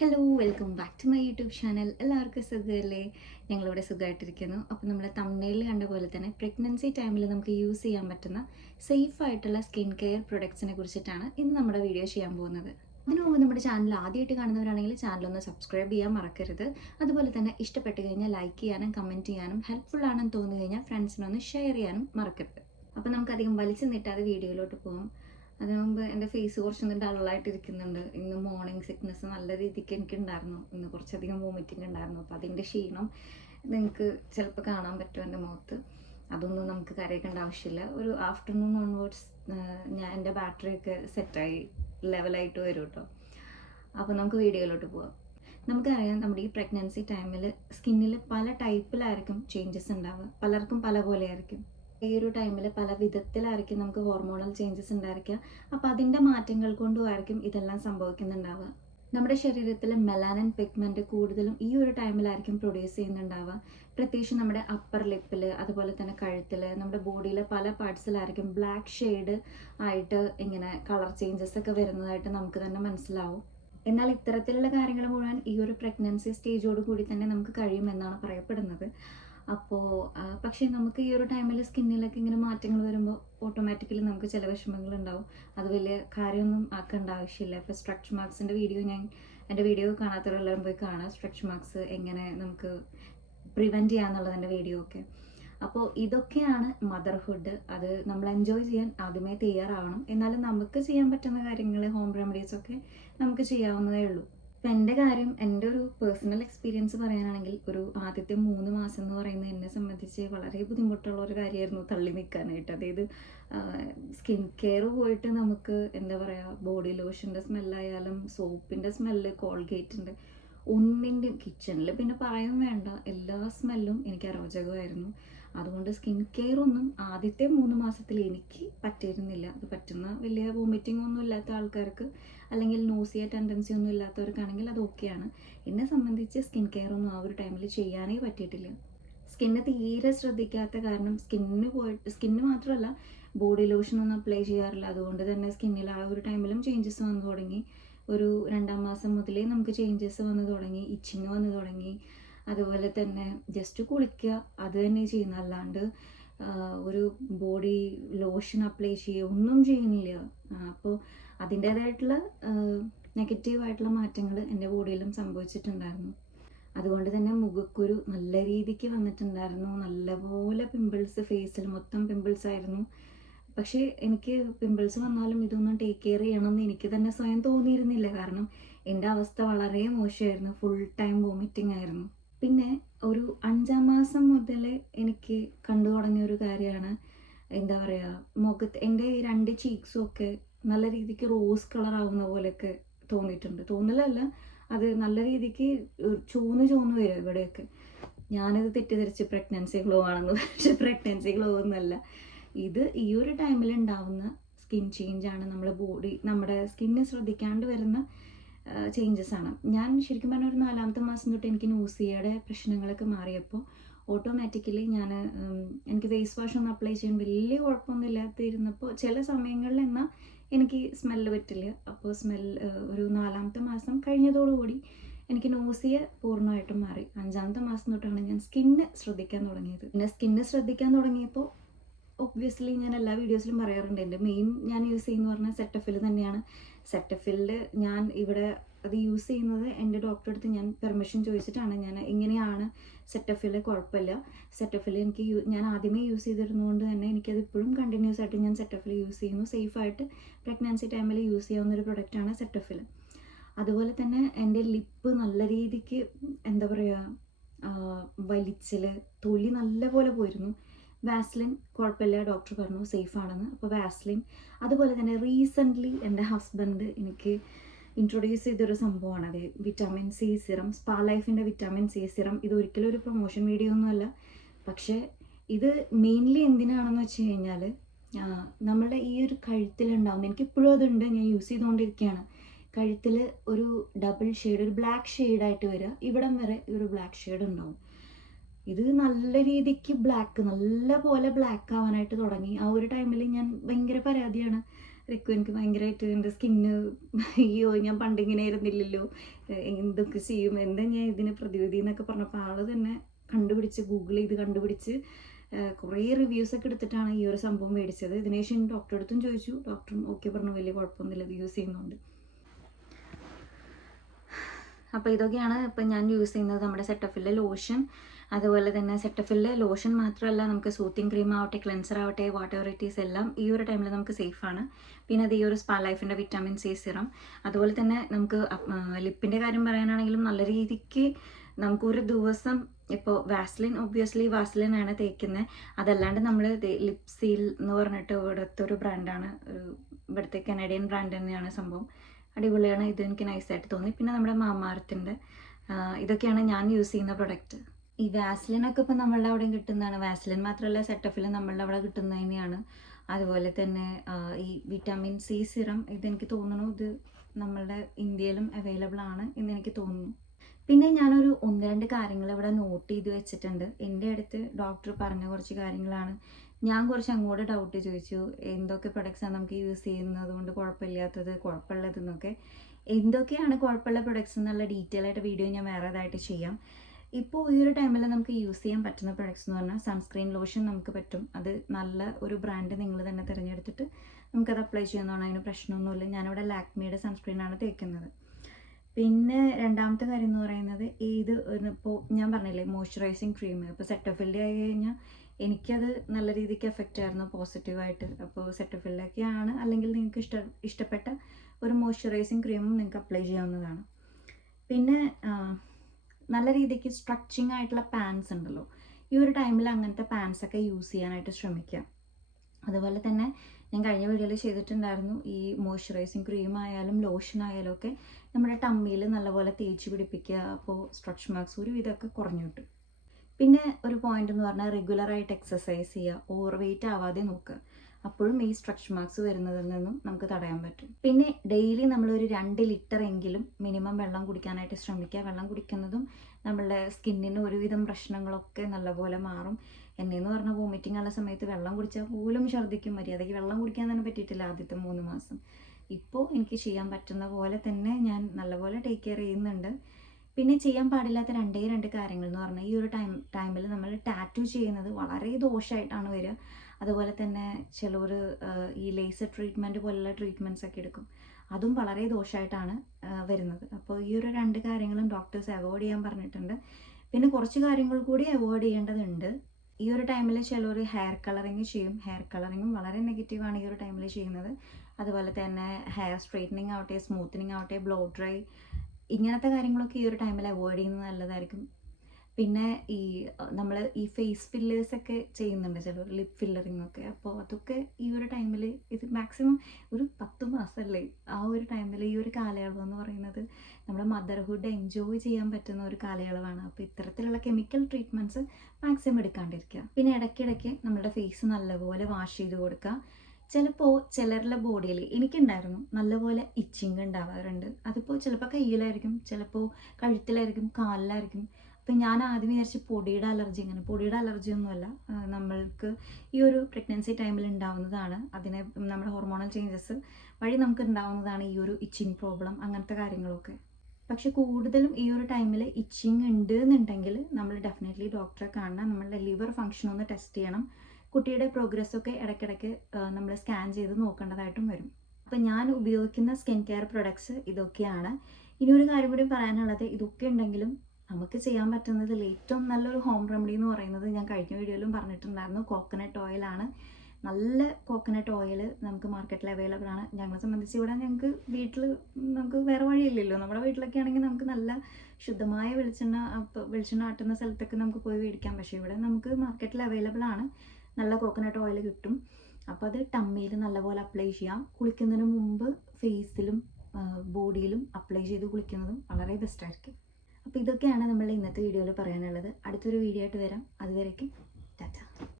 Hello welcome back to my YouTube channel. എല്ലാവർക്കും സുഖമല്ലേ? ഞങ്ങളിവിടെ സുഖമായിട്ടിരിക്കുന്നു. അപ്പോൾ നമ്മൾ തംബ്നെയിലിൽ കണ്ട പോലെ തന്നെ പ്രഗ്നൻസി ടൈമിൽ നമുക്ക് യൂസ് ചെയ്യാൻ പറ്റുന്ന സേഫ് ആയിട്ടുള്ള സ്കിൻ കെയർ പ്രൊഡക്ട്സിനെ കുറിച്ചിട്ടാണ് ഇന്ന് നമ്മുടെ വീഡിയോ ചെയ്യാൻ പോകുന്നത്. അതിനു മുമ്പ് നമ്മുടെ ചാനൽ ആദ്യമായിട്ട് കാണുന്നവരാണെങ്കിൽ ചാനലൊന്ന് സബ്സ്ക്രൈബ് ചെയ്യാൻ മറക്കരുത്. അതുപോലെ തന്നെ ഇഷ്ടപ്പെട്ട് കഴിഞ്ഞാൽ ലൈക്ക് ചെയ്യാനും കമൻറ്റ് ചെയ്യാനും ഹെൽപ്ഫുൾ ആണെന്ന് തോന്നി കഴിഞ്ഞാൽ ഫ്രണ്ട്സിനൊന്ന് ഷെയർ ചെയ്യാനും മറക്കരുത്. അപ്പോൾ നമുക്കധികം വലിച്ചു നീട്ടാതെ വീഡിയോയിലോട്ട് പോകാം. അതിനു മുമ്പ് എൻ്റെ ഫേസ് കുറച്ചൊന്ന് ഡള്ളായിട്ടിരിക്കുന്നുണ്ട്. ഇന്ന് മോർണിംഗ് സിക്നസ് നല്ല രീതിക്ക് എനിക്കുണ്ടായിരുന്നു. ഇന്ന് കുറച്ചധികം വോമിറ്റിംഗ് ഉണ്ടായിരുന്നു. അപ്പോൾ അതിൻ്റെ ക്ഷീണം നിങ്ങൾക്ക് ചിലപ്പോൾ കാണാൻ പറ്റും എൻ്റെ മുഖത്ത്. അതൊന്നും നമുക്ക് കരയിക്കേണ്ട ആവശ്യമില്ല. ഒരു ആഫ്റ്റർനൂൺ ഓൺവേർഡ്സ് ഞാൻ എൻ്റെ ബാറ്ററിയൊക്കെ സെറ്റായി ലെവലായിട്ട് വരും കേട്ടോ. അപ്പോൾ നമുക്ക് വീഡിയോയിലോട്ട് പോകാം. നമുക്കറിയാം, നമ്മുടെ ഈ പ്രഗ്നൻസി ടൈമിൽ സ്കിന്നിൽ പല ടൈപ്പിലായിരിക്കും ചേഞ്ചസ് ഉണ്ടാവുക. പലർക്കും പല പോലെ ആയിരിക്കും. ഈ ഒരു ടൈമിൽ പല വിധത്തിലായിരിക്കും നമുക്ക് ഹോർമോണൽ ചേഞ്ചസ് ഉണ്ടായിരിക്കുക. അപ്പോൾ അതിൻ്റെ മാറ്റങ്ങൾ കൊണ്ടുമായിരിക്കും ഇതെല്ലാം സംഭവിക്കുന്നുണ്ടാവുക. നമ്മുടെ ശരീരത്തിൽ മെലാനിൻ പിഗ്മെൻറ്റ് കൂടുതലും ഈ ഒരു ടൈമിലായിരിക്കും പ്രൊഡ്യൂസ് ചെയ്യുന്നുണ്ടാവുക. പ്രത്യേകിച്ച് നമ്മുടെ അപ്പർ ലിപ്പിൽ, അതുപോലെ തന്നെ കഴുത്തിൽ, നമ്മുടെ ബോഡിയിലെ പല പാർട്സിലായിരിക്കും ബ്ലാക്ക് ഷെയ്ഡ് ആയിട്ട് ഇങ്ങനെ കളർ ചേഞ്ചസ് ഒക്കെ വരുന്നതായിട്ട് നമുക്ക് തന്നെ മനസ്സിലാവും. എന്നാൽ ഇത്തരത്തിലുള്ള കാര്യങ്ങൾ മുഴുവൻ ഈ ഒരു പ്രഗ്നൻസി സ്റ്റേജോട് കൂടി തന്നെ നമുക്ക് കഴിയുമെന്നാണ് പറയപ്പെടുന്നത്. അപ്പോൾ പക്ഷേ നമുക്ക് ഈ ഒരു ടൈമിൽ സ്കിന്നിലൊക്കെ ഇങ്ങനെ മാറ്റങ്ങൾ വരുമ്പോൾ ഓട്ടോമാറ്റിക്കലി നമുക്ക് ചില വിഷമങ്ങളുണ്ടാവും. അത് വലിയ കാര്യമൊന്നും ആക്കേണ്ട ആവശ്യമില്ല. ഇപ്പോൾ സ്ട്രെച്ച് മാർക്സിൻ്റെ വീഡിയോ എൻ്റെ വീഡിയോ കാണാത്തവരെല്ലാവരും പോയി കാണാം. സ്ട്രെച്ച് മാർക്സ് എങ്ങനെ നമുക്ക് പ്രിവെൻറ്റ് ചെയ്യാന്നുള്ളതിൻ്റെ വീഡിയോ ഒക്കെ. അപ്പോൾ ഇതൊക്കെയാണ് മദർഹുഡ്. അത് നമ്മൾ എൻജോയ് ചെയ്യാൻ ആദ്യമേ തയ്യാറാവണം. എന്നാലും നമുക്ക് ചെയ്യാൻ പറ്റുന്ന കാര്യങ്ങൾ, ഹോം റെമഡീസൊക്കെ നമുക്ക് ചെയ്യാവുന്നതേ ഉള്ളൂ. ഇപ്പം എൻ്റെ കാര്യം, എൻ്റെ ഒരു പേഴ്സണൽ എക്സ്പീരിയൻസ് പറയാനാണെങ്കിൽ, ഒരു ആദ്യത്തെ 3 മാസം എന്ന് പറയുന്നത് എന്നെ സംബന്ധിച്ച് വളരെ ബുദ്ധിമുട്ടുള്ള ഒരു കാര്യമായിരുന്നു തള്ളി നിൽക്കാനായിട്ട്. അതായത് സ്കിൻ കെയർ പോയിട്ട് നമുക്ക് എന്താ പറയുക, ബോഡി ലോഷൻ്റെ സ്മെല്ലായാലും സോപ്പിൻ്റെ സ്മെല്ല്, കോൾഗേറ്റിൻ്റെ, ഒന്നിൻ്റെയും, കിച്ചണിൽ പിന്നെ പറയാൻ വേണ്ട, എല്ലാ സ്മെല്ലും എനിക്ക് അരോചകമായിരുന്നു. അതുകൊണ്ട് സ്കിൻ കെയർ ഒന്നും ആദ്യത്തെ 3 മാസത്തിൽ എനിക്ക് പറ്റിയിരുന്നില്ല. അത് പറ്റുന്ന വലിയ വോമിറ്റിംഗ് ഒന്നും ഇല്ലാത്ത ആൾക്കാർക്ക്, അല്ലെങ്കിൽ നോസിയ ടെൻഡൻസി ഒന്നും ഇല്ലാത്തവർക്കാണെങ്കിൽ അത് ഓക്കെയാണ്. എന്നെ സംബന്ധിച്ച് സ്കിൻ കെയർ ഒന്നും ആ ഒരു ടൈമിൽ ചെയ്യാനേ പറ്റിയിട്ടില്ല. സ്കിന്ന് തീരെ ശ്രദ്ധിക്കാത്ത കാരണം സ്കിന്ന് മാത്രമല്ല, ബോഡി ലോഷനൊന്നും അപ്ലൈ ചെയ്യാറില്ല. അതുകൊണ്ട് തന്നെ സ്കിന്നിൽ ആ ഒരു ടൈമിലും ചേഞ്ചസ് വന്നു തുടങ്ങി. ഒരു 2-ാം മാസം മുതലേ നമുക്ക് ചേഞ്ചസ് വന്നു തുടങ്ങി, ഇച്ചിങ് വന്നു തുടങ്ങി. അതുപോലെ തന്നെ ജസ്റ്റ് കുളിക്കുക, അത് തന്നെ ചെയ്യുന്ന, അല്ലാണ്ട് ഒരു ബോഡി ലോഷൻ അപ്ലൈ ചെയ്യുക ഒന്നും ചെയ്യുന്നില്ല. അപ്പോൾ അതിൻ്റേതായിട്ടുള്ള നെഗറ്റീവായിട്ടുള്ള മാറ്റങ്ങൾ എൻ്റെ ബോഡിയിലും സംഭവിച്ചിട്ടുണ്ടായിരുന്നു. അതുകൊണ്ട് തന്നെ മുഖക്കുരു നല്ല രീതിക്ക് വന്നിട്ടുണ്ടായിരുന്നു. നല്ലപോലെ പിമ്പിൾസ്, ഫേസിൽ മൊത്തം പിമ്പിൾസ് ആയിരുന്നു. പക്ഷേ എനിക്ക് പിമ്പിൾസ് വന്നാലും ഇതൊന്നും ടേക്ക് കെയർ ചെയ്യണമെന്ന് എനിക്ക് തന്നെ സ്വയം തോന്നിയിരുന്നില്ല. കാരണം എൻ്റെ അവസ്ഥ വളരെ മോശമായിരുന്നു. ഫുൾ ടൈം വോമിറ്റിംഗ് ആയിരുന്നു. പിന്നെ ഒരു 5-ാം മാസം മുതൽ എനിക്ക് കണ്ടു തുടങ്ങിയ ഒരു കാര്യമാണ്, എന്താ പറയുക, മുഖത്ത് എൻ്റെ 2 ചീക്സും ഒക്കെ നല്ല രീതിക്ക് റോസ് കളർ ആവുന്ന പോലെയൊക്കെ തോന്നിയിട്ടുണ്ട്. തോന്നലല്ല, അത് നല്ല രീതിക്ക് ചൂന്ന് വരും ഇവിടെയൊക്കെ. ഞാനത് തെറ്റിദ്ധരിച്ച് പ്രഗ്നൻസി ഗ്ലോ ആണെന്ന്. പക്ഷേ പ്രഗ്നൻസി ഗ്ലോ ഒന്നുമല്ല. ഇത് ഈ ഒരു ടൈമിൽ ഉണ്ടാവുന്ന സ്കിൻ ചേഞ്ചാണ്. നമ്മുടെ സ്കിന്നെ ശ്രദ്ധിക്കാണ്ട് വരുന്ന ചേഞ്ചസ് ആണ്. ഞാൻ ശരിക്കും പറഞ്ഞാൽ ഒരു 4-ാമത്തെ മാസം തൊട്ട് എനിക്ക് നോസിയയുടെ പ്രശ്നങ്ങളൊക്കെ മാറിയപ്പോൾ ഓട്ടോമാറ്റിക്കലി എനിക്ക് ഫേസ് വാഷ് ഒന്നും അപ്ലൈ ചെയ്യാൻ വലിയ കുഴപ്പമൊന്നും ഇല്ലാതിരുന്നപ്പോൾ ചില സമയങ്ങളിൽ എന്നാൽ എനിക്ക് സ്മെല്ല് പറ്റില്ല. അപ്പോൾ ഒരു 4-ാമത്തെ മാസം കഴിഞ്ഞതോടുകൂടി എനിക്ക് നോസിയ പൂർണ്ണമായിട്ടും മാറി. 5-ാമത്തെ മാസം തൊട്ടാണ് ഞാൻ സ്കിന്ന് ശ്രദ്ധിക്കാൻ തുടങ്ങിയത്. പിന്നെ സ്കിന്ന് ശ്രദ്ധിക്കാൻ തുടങ്ങിയപ്പോൾ ഒബ്വിയസ്ലി ഞാൻ എല്ലാ വീഡിയോസിലും പറയാറുണ്ട്, എൻ്റെ മെയിൻ ഞാൻ യൂസ് ചെയ്യുന്നത് പറഞ്ഞാൽ സെറ്റഫിൽ തന്നെയാണ്. സെറ്റഫിലിൽ ഞാൻ ഇവിടെ അത് യൂസ് ചെയ്യുന്നത് എൻ്റെ ഡോക്ടറെ അടുത്ത് ഞാൻ പെർമിഷൻ ചോദിച്ചിട്ടാണ്. ഞാൻ എങ്ങനെയാണ് സെറ്റഫിൽ, കുഴപ്പമില്ല, സെറ്റഫിൽ ഞാൻ ആദ്യമേ യൂസ് ചെയ്തിരുന്നതുകൊണ്ട് തന്നെ എനിക്കത് ഇപ്പോഴും കണ്ടിന്യൂസ് ആയിട്ട് ഞാൻ സെറ്റഫിൽ യൂസ് ചെയ്യുന്നു. സേഫായിട്ട് പ്രഗ്നൻസി ടൈമിൽ യൂസ് ചെയ്യാവുന്നൊരു പ്രൊഡക്റ്റാണ് സെറ്റഫിൽ. അതുപോലെ തന്നെ എൻ്റെ ലിപ്പ് നല്ല രീതിക്ക്, എന്താ പറയുക, വലിച്ചിൽ തൊലി നല്ലപോലെ പോയിരുന്നു. വാസ്ലിൻ കുഴപ്പമില്ല, ഡോക്ടർ പറഞ്ഞു സേഫ് ആണെന്ന്. അപ്പോൾ വാസ്ലിൻ. അതുപോലെ തന്നെ റീസെൻ്റ്ലി എൻ്റെ ഹസ്ബൻഡ് എനിക്ക് ഇൻട്രൊഡ്യൂസ് ചെയ്തൊരു സംഭവമാണ് അത് വിറ്റാമിൻ സി സിറം, സ്പാ ലൈഫിൻ്റെ വിറ്റാമിൻ സി സിറം. ഇതൊരിക്കലും ഒരു പ്രൊമോഷൻ വീഡിയോ ഒന്നുമല്ല. പക്ഷേ ഇത് മെയിൻലി എന്തിനാണെന്ന് വെച്ച് കഴിഞ്ഞാൽ, നമ്മളുടെ ഈ ഒരു കഴുത്തിലുണ്ടാവുന്ന, എനിക്കിപ്പോഴും അതുണ്ട്, ഞാൻ യൂസ് ചെയ്തുകൊണ്ടിരിക്കുകയാണ്. കഴുത്തിൽ ഒരു ഡബിൾ ഷെയ്ഡ്, ഒരു ബ്ലാക്ക് ഷെയ്ഡായിട്ട് വരിക. ഇവിടം വരെ ഒരു ബ്ലാക്ക് ഷെയ്ഡ് ഉണ്ടാവും. ഇത് നല്ല രീതിക്ക് നല്ല പോലെ ബ്ലാക്ക് ആവാനായിട്ട് തുടങ്ങി. ആ ഒരു ടൈമിൽ ഞാൻ ഭയങ്കര പരാതിയാണ്, റിക്കു എനിക്ക് ഭയങ്കരമായിട്ട് എൻ്റെ സ്കിന്ന് അയ്യോ ഞാൻ പണ്ടിങ്ങനെ ആയിരുന്നില്ലല്ലോ, എന്തൊക്കെ ചെയ്യും, എന്താ ഞാൻ ഇതിന് പ്രതിവിധി എന്നൊക്കെ പറഞ്ഞപ്പോൾ ആൾ തന്നെ കണ്ടുപിടിച്ച് ഗൂഗിൾ ചെയ്ത് കണ്ടുപിടിച്ച് കുറേ റിവ്യൂസൊക്കെ എടുത്തിട്ടാണ് ഈ ഒരു സംഭവം മേടിച്ചത്. ഇതിനുശേഷം ഡോക്ടറെ അടുത്തും ചോദിച്ചു, ഡോക്ടറും ഓക്കെ പറഞ്ഞു വലിയ കുഴപ്പമൊന്നുമില്ല, ഇത് യൂസ് ചെയ്യുന്നുണ്ട്. അപ്പോൾ ഇതൊക്കെയാണ് ഇപ്പം ഞാൻ യൂസ് ചെയ്യുന്നത്. നമ്മുടെ സെറ്റഫിലെ ലോഷൻ, അതുപോലെ തന്നെ സെറ്റഫിലെ ലോഷൻ മാത്രമല്ല, നമുക്ക് സൂത്തിങ് ക്രീം ആവട്ടെ, ക്ലെൻസർ ആവട്ടെ, വാട്ടർ വെറൈറ്റീസ് എല്ലാം ഈ ഒരു ടൈമിൽ നമുക്ക് സേഫാണ്. പിന്നെ അത് ഈ ഒരു സ്പാ ലൈഫിൻ്റെ വിറ്റാമിൻ സി സിറം, അതുപോലെ തന്നെ നമുക്ക് ലിപ്പിൻ്റെ കാര്യം പറയാനാണെങ്കിലും നല്ല രീതിക്ക് നമുക്കൊരു ദിവസം ഇപ്പോൾ വാസ്ലിൻ, ഒബ്വിയസ്ലി വാസ്ലിനാണ് തേക്കുന്നത്. അതല്ലാണ്ട് നമ്മൾ ലിപ്സീൽ എന്ന് പറഞ്ഞിട്ട് ഇവിടുത്തെ ഒരു ബ്രാൻഡാണ്, ഇവിടുത്തെ കനേഡിയൻ ബ്രാൻഡ് തന്നെയാണ് സംഭവം. അടിപൊളിയാണ്, ഇത് എനിക്ക് നൈസായിട്ട് തോന്നി. പിന്നെ നമ്മുടെ മാമാർത്തിൻ്റെ ഇതൊക്കെയാണ് ഞാൻ യൂസ് ചെയ്യുന്ന പ്രൊഡക്റ്റ്. ഈ വാസ്ലിനൊക്കെ ഇപ്പോൾ നമ്മളുടെ അവിടെയും കിട്ടുന്നതാണ്. വാസ്ലിൻ മാത്രമല്ല, സെറ്റഫിൽ നമ്മളുടെ അവിടെ കിട്ടുന്നത് തന്നെയാണ്. അതുപോലെ തന്നെ ഈ വിറ്റാമിൻ സി സിറം, ഇതെനിക്ക് തോന്നുന്നു ഇത് നമ്മളുടെ ഇന്ത്യയിലും അവൈലബിൾ ആണ് എന്ന് എനിക്ക് തോന്നുന്നു. പിന്നെ ഞാനൊരു 1-2 കാര്യങ്ങൾ ഇവിടെ നോട്ട് ചെയ്ത് വെച്ചിട്ടുണ്ട്. എൻ്റെ അടുത്ത് ഡോക്ടർ പറഞ്ഞ കുറച്ച് കാര്യങ്ങളാണ്. ഞാൻ കുറച്ച് അങ്ങോട്ട് ഡൗട്ട് ചോദിച്ചു, എന്തൊക്കെ പ്രൊഡക്ട്സാണ് നമുക്ക് യൂസ് ചെയ്യുന്നത് കൊണ്ട് കുഴപ്പമില്ലാത്തത്, കുഴപ്പമുള്ളതെന്നൊക്കെ. എന്തൊക്കെയാണ് കുഴപ്പമുള്ള പ്രൊഡക്ട്സ് എന്നുള്ള ഡീറ്റെയിൽ ആയിട്ട് വീഡിയോ ഞാൻ വേറെ ഇതായിട്ട് ചെയ്യാം. ഇപ്പോൾ ഈ ഒരു ടൈമിൽ നമുക്ക് യൂസ് ചെയ്യാൻ പറ്റുന്ന പ്രൊഡക്ട്സ് എന്ന് പറഞ്ഞാൽ സൺസ്ക്രീൻ ലോഷൻ നമുക്ക് പറ്റും. അത് നല്ല ഒരു ബ്രാൻഡ് നിങ്ങൾ തന്നെ തിരഞ്ഞെടുത്തിട്ട് നമുക്കത് അപ്ലൈ ചെയ്യുന്നതാണ്, അതിന് പ്രശ്നമൊന്നുമില്ല. ഞാനിവിടെ ലാക്മിയുടെ സൺസ്ക്രീനാണ് തേക്കുന്നത്. പിന്നെ രണ്ടാമത്തെ കാര്യം എന്ന് പറയുന്നത്, ഇപ്പോൾ ഞാൻ പറഞ്ഞില്ലേ മോയ്സ്ചറൈസിങ് ക്രീം, ഇപ്പോൾ സെറ്റഫിൽഡേ ആയി കഴിഞ്ഞാൽ എനിക്കത് നല്ല രീതിക്ക് എഫക്റ്റ് ആയിരുന്നു പോസിറ്റീവായിട്ട്. അപ്പോൾ സെറ്റഫിൽഡൊക്കെയാണ്, അല്ലെങ്കിൽ നിങ്ങൾക്ക് ഇഷ്ടപ്പെട്ട ഒരു മോയ്സ്ചറൈസിങ് ക്രീമും നിങ്ങൾക്ക് അപ്ലൈ ചെയ്യാവുന്നതാണ്. പിന്നെ നല്ല രീതിക്ക് സ്ട്രെച്ചിങ് ആയിട്ടുള്ള പാൻസ് ഉണ്ടല്ലോ, ഈ ഒരു ടൈമിൽ അങ്ങനത്തെ പാൻസൊക്കെ യൂസ് ചെയ്യാനായിട്ട് ശ്രമിക്കുക. അതുപോലെ തന്നെ ഞാൻ കഴിഞ്ഞ വീഡിയോയിൽ ചെയ്തിട്ടുണ്ടായിരുന്നു, ഈ മോയ്സ്ചറൈസിങ് ക്രീം ആയാലും ലോഷൻ ആയാലും ഒക്കെ നമ്മുടെ ടമ്മിയിൽ നല്ലപോലെ തേച്ച് പിടിപ്പിക്കുക. അപ്പോൾ സ്ട്രെച്ച് മാർക്സ് ഒരു ഇതൊക്കെ കുറഞ്ഞു കിട്ടും. പിന്നെ ഒരു പോയിന്റ് എന്ന് പറഞ്ഞാൽ റെഗുലറായിട്ട് എക്സസൈസ് ചെയ്യുക, ഓവർ വെയിറ്റ് ആവാതെ നോക്കുക. അപ്പോഴും ഈ സ്ട്രെച്ച് മാർക്സ് വരുന്നതിൽ നിന്നും നമുക്ക് തടയാൻ പറ്റും. പിന്നെ ഡെയിലി നമ്മളൊരു 2 ലിറ്റർ എങ്കിലും മിനിമം വെള്ളം കുടിക്കാനായിട്ട് ശ്രമിക്കുക. വെള്ളം കുടിക്കുന്നതും നമ്മളുടെ സ്കിന്നിന് ഒരുവിധം പ്രശ്നങ്ങളൊക്കെ നല്ലപോലെ മാറും. എന്നെന്ന് പറഞ്ഞാൽ വോമിറ്റിംഗ് ഉള്ള സമയത്ത് വെള്ളം കുടിച്ചാൽ പോലും ഛർദ്ദിക്കും. മര്യാദയ്ക്ക് വെള്ളം കുടിക്കാൻ തന്നെ പറ്റിയിട്ടില്ല ആദ്യത്തെ 3 മാസം. ഇപ്പോൾ എനിക്ക് ചെയ്യാൻ പറ്റുന്ന പോലെ തന്നെ ഞാൻ നല്ലപോലെ ടേക്ക് കെയർ ചെയ്യുന്നുണ്ട്. പിന്നെ ചെയ്യാൻ പാടില്ലാത്ത 2 കാര്യങ്ങൾ എന്ന് പറഞ്ഞാൽ, ഈ ഒരു ടൈമിൽ നമ്മൾ ടാറ്റു ചെയ്യുന്നത് വളരെ ദോഷമായിട്ടാണ് വരിക. അതുപോലെ തന്നെ ചിലർ ഈ ലേസർ ട്രീറ്റ്മെൻറ്റ് പോലുള്ള ട്രീറ്റ്മെൻറ്റ്സ് ഒക്കെ എടുക്കും, അതും വളരെ ദോഷമായിട്ടാണ് വരുന്നത്. അപ്പോൾ ഈ ഒരു 2 കാര്യങ്ങളും ഡോക്ടേഴ്സ് അവോയ്ഡ് ചെയ്യാൻ പറഞ്ഞിട്ടുണ്ട്. പിന്നെ കുറച്ച് കാര്യങ്ങൾ കൂടി അവോയ്ഡ് ചെയ്യേണ്ടതുണ്ട്. ഈ ഒരു ടൈമിൽ ചിലർ ഹെയർ കളറിങ് ചെയ്യും. ഹെയർ കളറിങ്ങും വളരെ നെഗറ്റീവാണ് ഈ ഒരു ടൈമിൽ ചെയ്യുന്നത്. അതുപോലെ തന്നെ ഹെയർ സ്ട്രെയിറ്റനിങ് ആവട്ടെ, സ്മൂത്തനിങ് ആവട്ടെ, ബ്ലോ ഡ്രൈ, ഇങ്ങനത്തെ കാര്യങ്ങളൊക്കെ ഈ ഒരു ടൈമിൽ അവോയ്ഡ് ചെയ്യുന്നത് നല്ലതായിരിക്കും. പിന്നെ നമ്മൾ ഈ ഫേസ് ഫില്ലേഴ്സൊക്കെ ചെയ്യുന്നുണ്ട് ചിലർ, ലിപ് ഫില്ലറിങ് ഒക്കെ. അപ്പോൾ അതൊക്കെ ഈ ഒരു ടൈമിൽ, ഇത് മാക്സിമം ഒരു 10 മാസമല്ലേ, ആ ഒരു ടൈമിൽ ഈ ഒരു കാലയളവ് എന്ന് പറയുന്നത് നമ്മുടെ മദർഹുഡ് എൻജോയ് ചെയ്യാൻ പറ്റുന്ന ഒരു കാലയളവാണ്. അപ്പോൾ ഇത്തരത്തിലുള്ള കെമിക്കൽ ട്രീറ്റ്മെൻറ്റ്സ് മാക്സിമം എടുക്കാണ്ടിരിക്കുക. പിന്നെ ഇടയ്ക്കിടയ്ക്ക് നമ്മുടെ ഫേസ് നല്ലപോലെ വാഷ് ചെയ്ത് കൊടുക്കുക. ചിലപ്പോൾ ചിലരുടെ ബോഡിയിൽ, എനിക്കുണ്ടായിരുന്നു, നല്ലപോലെ ഇച്ചിങ് ഉണ്ടാവാറുണ്ട്. അതിപ്പോൾ ചിലപ്പോൾ കയ്യിലായിരിക്കും, ചിലപ്പോൾ കഴുത്തിലായിരിക്കും, കാലിലായിരിക്കും. അപ്പം ഞാൻ ആദ്യം വിചാരിച്ച് പൊടിയുടെ അലർജി, ഇങ്ങനെ പൊടിയുടെ അലർജി ഒന്നുമല്ല, നമ്മൾക്ക് ഈ ഒരു പ്രഗ്നൻസി ടൈമിൽ ഉണ്ടാവുന്നതാണ്. അതിനെ നമ്മുടെ ഹോർമോണൽ ചേഞ്ചസ് വഴി നമുക്ക് ഉണ്ടാവുന്നതാണ് ഈ ഒരു ഇച്ചിങ് പ്രോബ്ലം, അങ്ങനത്തെ കാര്യങ്ങളൊക്കെ. പക്ഷെ കൂടുതലും ഈ ഒരു ടൈമിൽ ഇച്ചിങ് ഉണ്ട് എന്നുണ്ടെങ്കിൽ നമ്മൾ ഡെഫിനറ്റ്ലി ഡോക്ടറെ കാണണം. നമ്മളുടെ ലിവർ ഫങ്ഷൻ ഒന്ന് ടെസ്റ്റ് ചെയ്യണം. കുട്ടിയുടെ പ്രോഗ്രസ്സൊക്കെ ഇടയ്ക്കിടയ്ക്ക് നമ്മൾ സ്കാൻ ചെയ്ത് നോക്കേണ്ടതായിട്ടും വരും. അപ്പം ഞാൻ ഉപയോഗിക്കുന്ന സ്കിൻ കെയർ പ്രൊഡക്ട്സ് ഇതൊക്കെയാണ്. ഇനി ഒരു കാര്യം കൂടി പറയാനുള്ളത്, ഇതൊക്കെ ഉണ്ടെങ്കിലും നമുക്ക് ചെയ്യാൻ പറ്റുന്നതിൽ ഏറ്റവും നല്ലൊരു ഹോം റെമഡി എന്ന് പറയുന്നത്, ഞാൻ കഴിഞ്ഞ വീഡിയോയിലും പറഞ്ഞിട്ടുണ്ടായിരുന്നു, കോക്കനട്ട് ഓയിലാണ്. നല്ല കോക്കനട്ട് ഓയിൽ നമുക്ക് മാർക്കറ്റിൽ അവൈലബിൾ ആണ്. ഞങ്ങളെ സംബന്ധിച്ച് ഇവിടെ ഞങ്ങൾക്ക് വീട്ടിൽ നമുക്ക് വേറെ വഴിയില്ലല്ലോ. നമ്മുടെ വീട്ടിലൊക്കെ ആണെങ്കിൽ നമുക്ക് നല്ല ശുദ്ധമായ വെളിച്ചെണ്ണ ആട്ടുന്ന സ്ഥലത്തൊക്കെ നമുക്ക് പോയി മേടിക്കാം. പക്ഷേ ഇവിടെ നമുക്ക് മാർക്കറ്റിൽ അവൈലബിൾ ആണ്, നല്ല കോക്കനട്ട് ഓയിൽ കിട്ടും. അപ്പോൾ അത് ടമ്മിയിൽ നല്ലപോലെ അപ്ലൈ ചെയ്യാം. കുളിക്കുന്നതിന് മുമ്പ് ഫേസിലും ബോഡിയിലും അപ്ലൈ ചെയ്ത് കുളിക്കുന്നതും വളരെ ബെസ്റ്റായിരിക്കും. അപ്പോൾ ഇതൊക്കെയാണ് നമ്മളുടെ ഇന്നത്തെ വീഡിയോയിൽ പറയാനുള്ളത്. അടുത്തൊരു വീഡിയോ ആയിട്ട് വരാം. അതുവരേക്കും